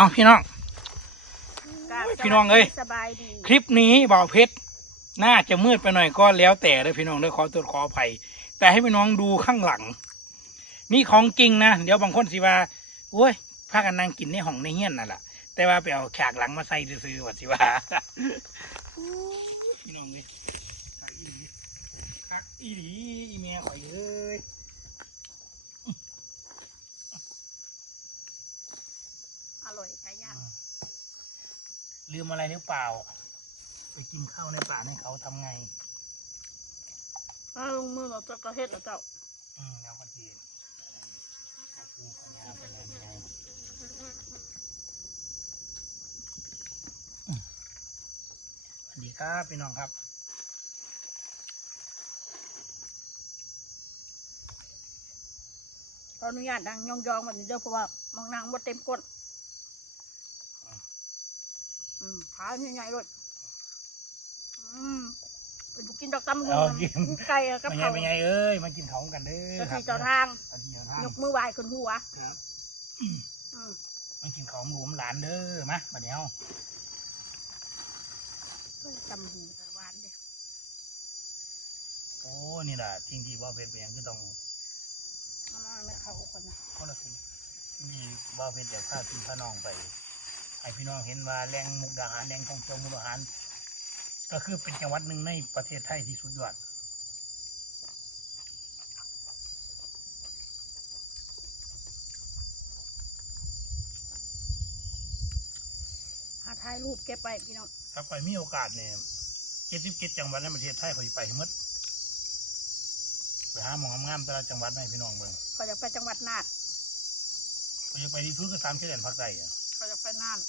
เอาพี่น้องกราบโอ้ยพี่น้องเอ้ยสบายดีคลิปนี้บ่าวเพชรน่าจะมืดไปหน่อยก็แล้วแต่เลยพี่น้องเด้อขอตรวจขออภัย แต่ให้พี่น้องดูข้างหลัง นี่ของจริงนะเดี๋ยวบางคนสิว่าโอ้ยพากันนั่งกินในห้องในเฮียนนั่นแหละแต่ว่าไปเอาฉากหลังมาใส่ซื้อๆว่าสิว่าโอ้ยพี่น้องเลยคักอีหลีคักอีหลีอีเมียข่อยเอ้ย อร่อยไก่ย่าง ลืมอะไรหรือเปล่า ไปกินข้าวในป่าให้เขาทำไง อ้าวลงมือเราจะกระเฮ็ดแล้วเจ้าอืมแล้วก็เทียนเอาปูขยาไปเลยไงอืมสวัสดีครับพี่น้องครับ ขออนุญาตดังยองๆแบบนี้เด้อเพราะว่ามองนางบ่เต็มก้นอืม ขาใหญ่ๆเลยอืมเป็นบุกินดอกตำหูเอากิน ไก่กับเป็นไงเขาเป็นไงเอ้ย มากินของกันเด้อเจ้าครับที่เจ้าทางเจ้าที่เจ้าทางยกมือไหว้ขึ้นหัวครับอืมมากินของหลวมหลานเด้อมาบัดเดี๋ยวจำหูแต่หวานเด้อโอ้นี่แหละสิ่งที่บ่าวเพชรเป็นหยังคือต้องเอามาไม่เข้าคนนะคนละสิ่งนี่บ่าวเพชรอยากพาพี่พาน้องไป ให้พี่น้องเห็นว่าแหล่งมุกดาหารแหล่งท่องเที่ยวมุกดาหาร ก็คือเป็นจังหวัดหนึ่งในประเทศไทยที่สุดยอดหาถ่ายรูปเก็บไปพี่น้องถ้าใครมีโอกาสเนี่ยเจ็ดสิบเจ็ดจังหวัดในประเทศไทยเขาสิไปให้หมดไปหาหมองงามๆแต่ละจังหวัดให้พี่น้องเบิ่งเขาอยากไปจังหวัดน่านเขาจะไปที่ทุกก็สามเชนแดนภาคใต้อะ เขาอยากไปน่าน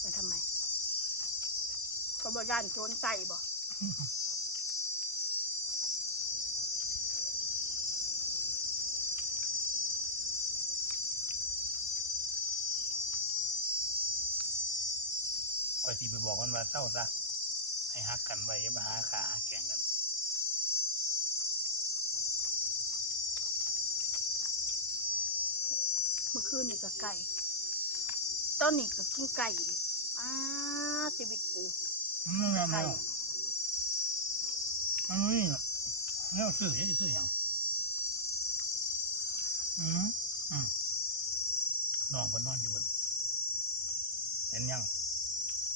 ไปทำไมเขาบอกย่านโจรใส่บ่คอยสีไปบอกมันว่าเศร้าซะให้ฮักกันไว้อย่ามาหาขาหาแก่งกัน เมื่อ คืนนี่ก็ไก่ตอนนี้ก็กินไก่อีกอ้าชีวิตกูอืมงามแล้วอันนี้เนี่ยซื้อเยอะซื้ออย่างอืมอืมน้องบนนอนอยู่บนเห็นยัง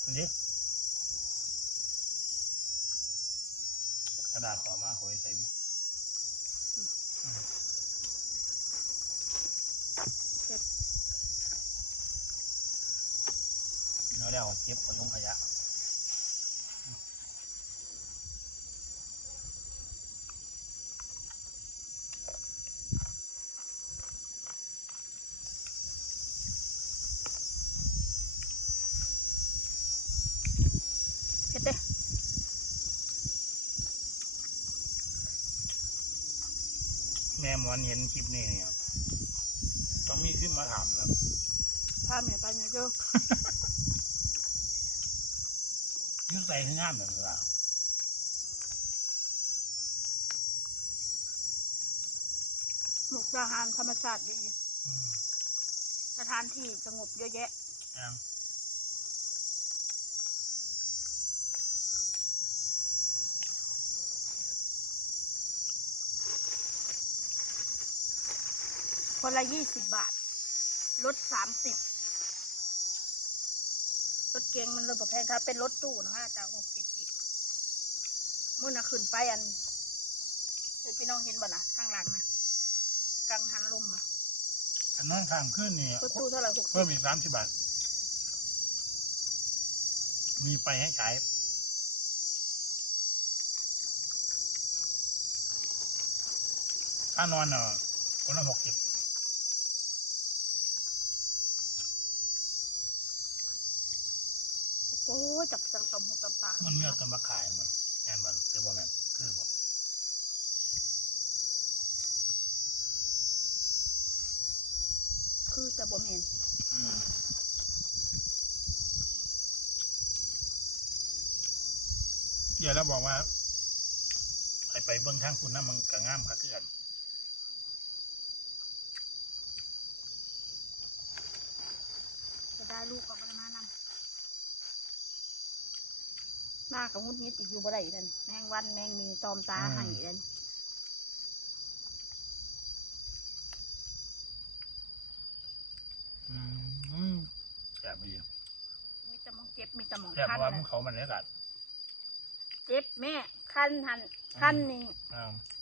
อันนี้กระดาษขอมาหอยใส่บุ เก็บ แล้วแล้วเก็บขอยงขยะเก็บเด้แม่หมอนเห็นคลิปนี้เนี่ยต้องมีขึ้นมาถามแล้วพาแม่ไปเนี่ยเด้อ ยุ่ใส่ให้งามแบบนี้ล่ะมุกดาหารธรรมชาติดี อืมสถานที่สงบเยอะแยะยังคนละยี่สิบบาทรถสามสิบ รถเก๋งมันเลยบ่แพงถ้าเป็นรถตู้นะฮะจะหกเจ็ดสิบมื่อน่ะขึ้นไปอันเห็นพี่น้องเห็นบ่ล่ะข้างหลังนะกังหันลมอะอันนั้นข้ามขึ้นนี่รถตู้เท่าไหร่หกสิเพิ่บมอีกสามสิบบาท มีไฟให้ขายถ้านอนเนาะคนละหกสิบ โอ้ ยจับจังตมหูตำตามันมีเอาต้นมาขายมันแม่นมันหรือบ่แม่นคือบ่คือแต่บ่แมนเดี๋ยวแล้วบอกว่าไปไปเบื้องทางคุณน้ำมันกระง่ามค่ะคือกันได้ลูกกับมันมานำ หน้ากับมุดนี้ติดอยู่บ่ได้เลยแมงวันแมงมีตอมตาให้เลยอืมแซ่บไปอยู่มีแต่หมองเจ็บมีแต่หมองแซ่บเพคันราะว่าเลมันยเขามันเลยกัดเจ็บแม่คันหันคันนี่อ่าอื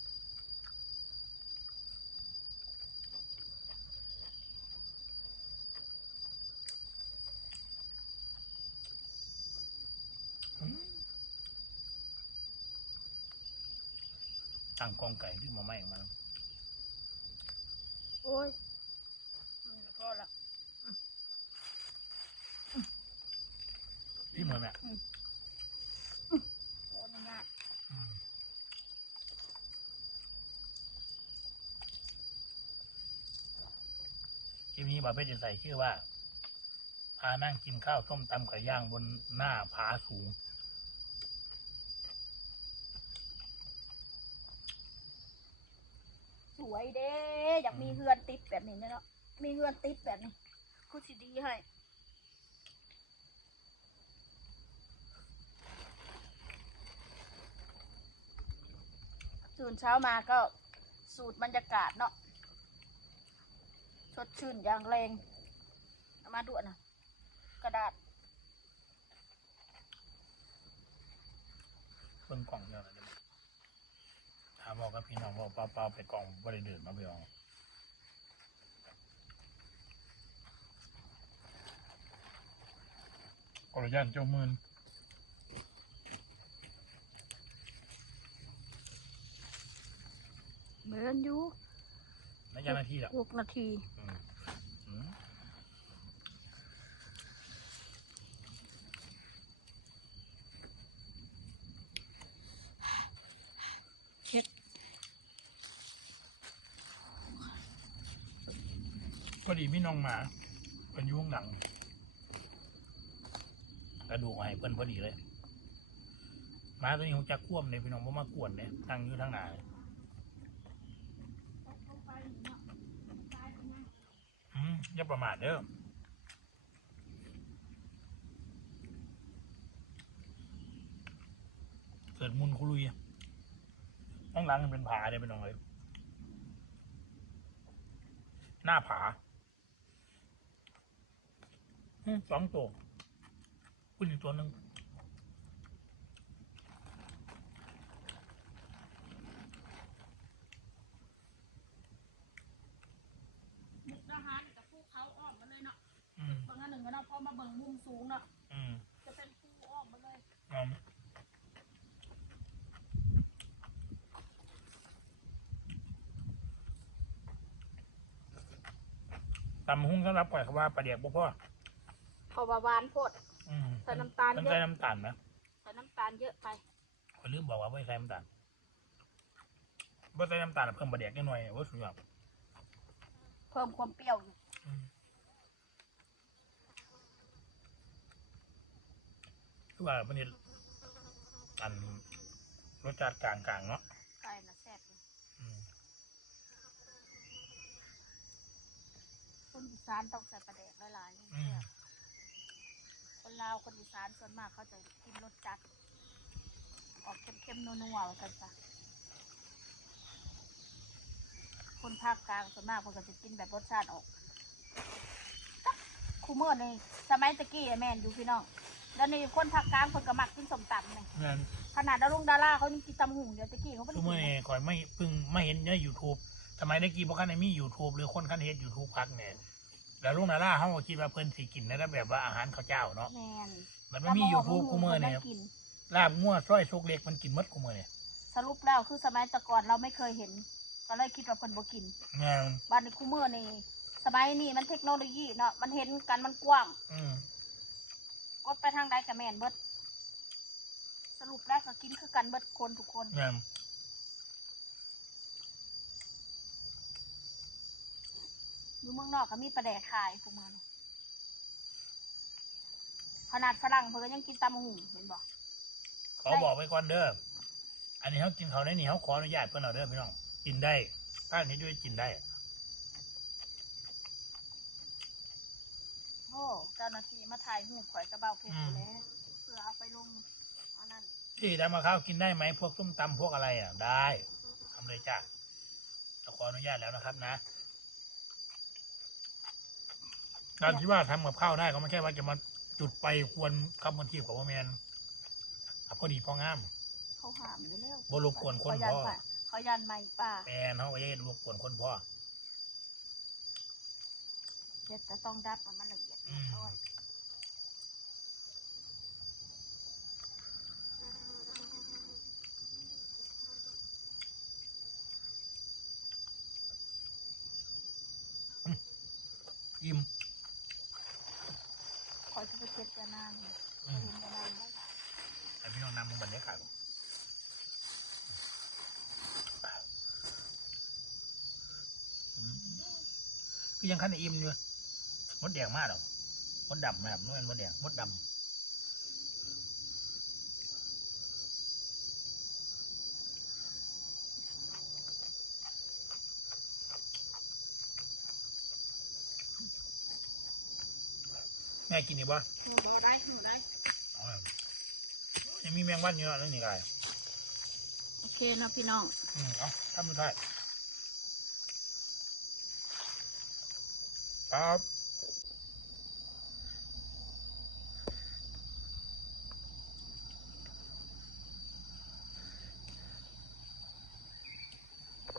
ตั้งกองไก่ที่มาไหม้ออกมาโอ้ยมันก็พอละพี่เหมือนแม่โอ้ยยากอืมคลิปนี้บาเป้จะใส่ชื่อว่า พานั่งกินข้าวต้มตำไก่ย่างบนหน้าผาสูง วยเด้อยากมีเฮือนติดแบบนี้เนาะมีเฮือนติดแบบนี้กูสิดีให้ตื่นเช้ามาก็สูตรบรรยากาศเนาะสดชื่นอย่างแรงเอามาด่วนนะกระดาษเพิ่งกล่องเดียวนะเดี๋ยวถาม บอกกับพี่น้องบอกเปล่าๆไปกล่องบริเดินมาไปเอาขออนุญาตเจ้ามืนเหมือนอยู่ในเจ้าหน้าที่หรอกหกนาที อืมอืม เช็ด พ อดีพี่น้องหมาเป็นยุ่ข้งหลังกระดูกให้เพิ่นพอดีเลยหมาตัวนี้คงจะควมเลยพี่น้องบ่มากวนเลยตั้งอยู่ทางหน้าเลยอืมอย่าประมาทเด้อเกิดมุนคุลุยข้างหลังมันเป็นผาเลยพี่น้องเลยหน้าผา สองตัวคุณอีกตัวหนึ่งมุกดาหารกับภูเขาอ้อมมาเลยเนาะอืมตรงนั้นหนึ่งก็เนาะพอมาเบิ่งมุมสูงเนาะอืมจะเป็นภูอ้อมมาเลยเอาตำหุ้งสำหรับปล่อยเขาว่าปลาเดียกบ่พ่อ เพอว่าหวานโพด อืมใส่น้ำตาลต้องเยใส่อะน้ำตาลนะใส่น้ำตาลเยอะไป คนลืมบอกว่าไม่ใส่น้ำตาลบ่ใส่น้ำตาลเพิ่มปลาเดียกนิดหน่อยว่าสุดยอดเพิ่มความเปรี้ยวอยู่อืมคือว่ามันนี่อันรสชาติกลางๆเนาะไก่น่ะแซ่บอยู่อืมคนอีสานต้องใส่ปลาแดกหลายๆนี่อืมแซ่บ คนลาวคนอีสานส่วนมากเขาจะกินรสจัด ออกเค็มๆนัวๆว่ากันซะคนภาคกลางส่วนมากเขาก็จะกินแบบรสชาติออกคูเมอร์ในสมัยตะกี้อะแม่นอยู่พี่น้องแล้วในคนภาคกลางคนก็มักกินสมตำเนี่ยงั้นขนาดดารุงดาราเขายังกินตำหุ่งเดียวตะกี้เขาไม่ได้คือกิเมื่อนนี้ก่อยไม่เพิ่งไม่เห็นในยูทูบสมัยตะกี้พวกคันในมียูทูบหรือคนคันเฮ็ดยูทูบพักเนี่ย แล้วลุงนาล่าเขาก็คิดว่าเพิ่นสิกินในรูปแบบว่าอาหารข้าวเจ้าเนาะแมนมันไม่มียูทูบกูเมื่อเนี่ยได้กิน ลาบงัวซอยซุกเล็กมันกินหมดกูเมื่อเนี่ยสรุปแล้วคือสมัยแตะก่อนเราไม่เคยเห็น ก็เลยคิดว่าเพิ่นบ่กินงานบ้านในคูเมอร์นี่สมัยนี้มันเทคโนโลยีเนาะมันเห็นกันมันกว้างอืมกดไปทางใดกับแมนเบิดสรุปแล้วก็กินคือกันเบิดคนทุกคนงาน อยู่เมืองนอกก็มีปลาแดกขายคูเมอร์นี่ขนาดฝรั่งเพิ่นก็ยังกินตำหุ่งเห็นบ่ขอบอกไว้ก่อนเด้อ อันนี้เขากินเขาในนี่เขาขออนุญาตเพิ่นเอาเด้อพี่น้อง กินได้ภาคนี้ด้วยกินได้มโอ้เจ้าหน้าที่มาถ่ายรูปข่อยกระเบาเพชรอยู่แล้วเพื่อเอาไปลงอันนั้นที่ทำมาข้าวกินได้ไหมพวกส้มตำพวกอะไรอะ ได้ทำเลยจ้ะขออนุญาตแล้วนะครับนะ การที่ว่าทำกับข้าวได้ก็ไม่ใช่ว่าจะมาจุดไปควรคำบนที่กับว่าแมนอะพอดีพองามเขาหามอยู่แล้วบ่รบกวนคนเขายันพ่อป่ะเขายันไม่ป่าแมนเขาก็จะรบกวนคนพ่อเด็ดจะต้องดับมันละเอียดอืมร้อย อิ่ม คอยจะไปเก็บจะนานอืมเห็นจะนานได้ให้พี่น้องนำมึงบรรยากายอืมคือยังขั้นอิ่มอยู่มดแดงมากหรอมดดำนะครับไม่นมดแดงมดดำ กินอีกปะหนูบอได้หนูได้เอาล่ะยังมีแมงวันอยู่เนาะเรื่องนี้ไงโอเคเนาะพี่น้อง อืมเอาทำมันได้ครับ